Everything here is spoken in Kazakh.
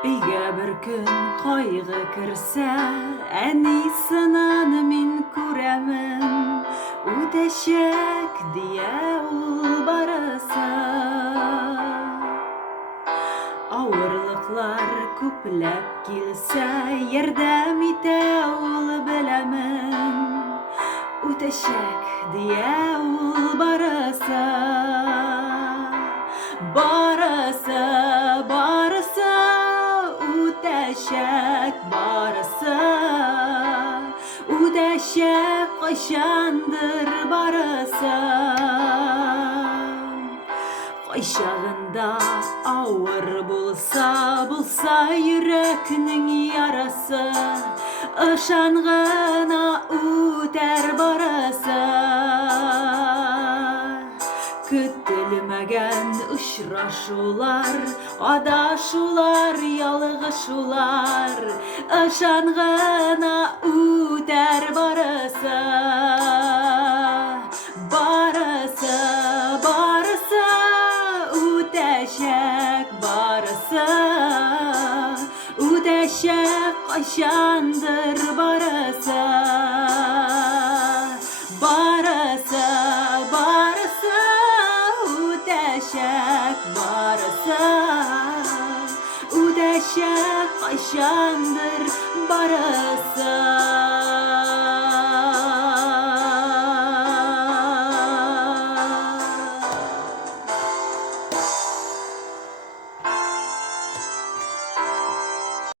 Үйге bir күн қайғы кірсе, әнисінен мен көремін, өтешек дие ол барысы. Ауырлықлар көпләп келсе, ярдәм ите ол білемін, өтешек дие ол барысы. Барысы, барысы, үтәшәк барысы. Үтәшәк қайшандыр барысы. Қайшағында ауыр болса йөрәкнең ярасы, ышанғына үтәр барысы. Көтелмәгән очрашулар, адашулар, ялгышулар, ышанғына үтәр барысы. Барысы, барысы, үтәшәк барысы. Үтәшәк кайчандыр барысы. Барысы, барысы, үтәшәк барысы. Үтәшәк кайчандыр барысы.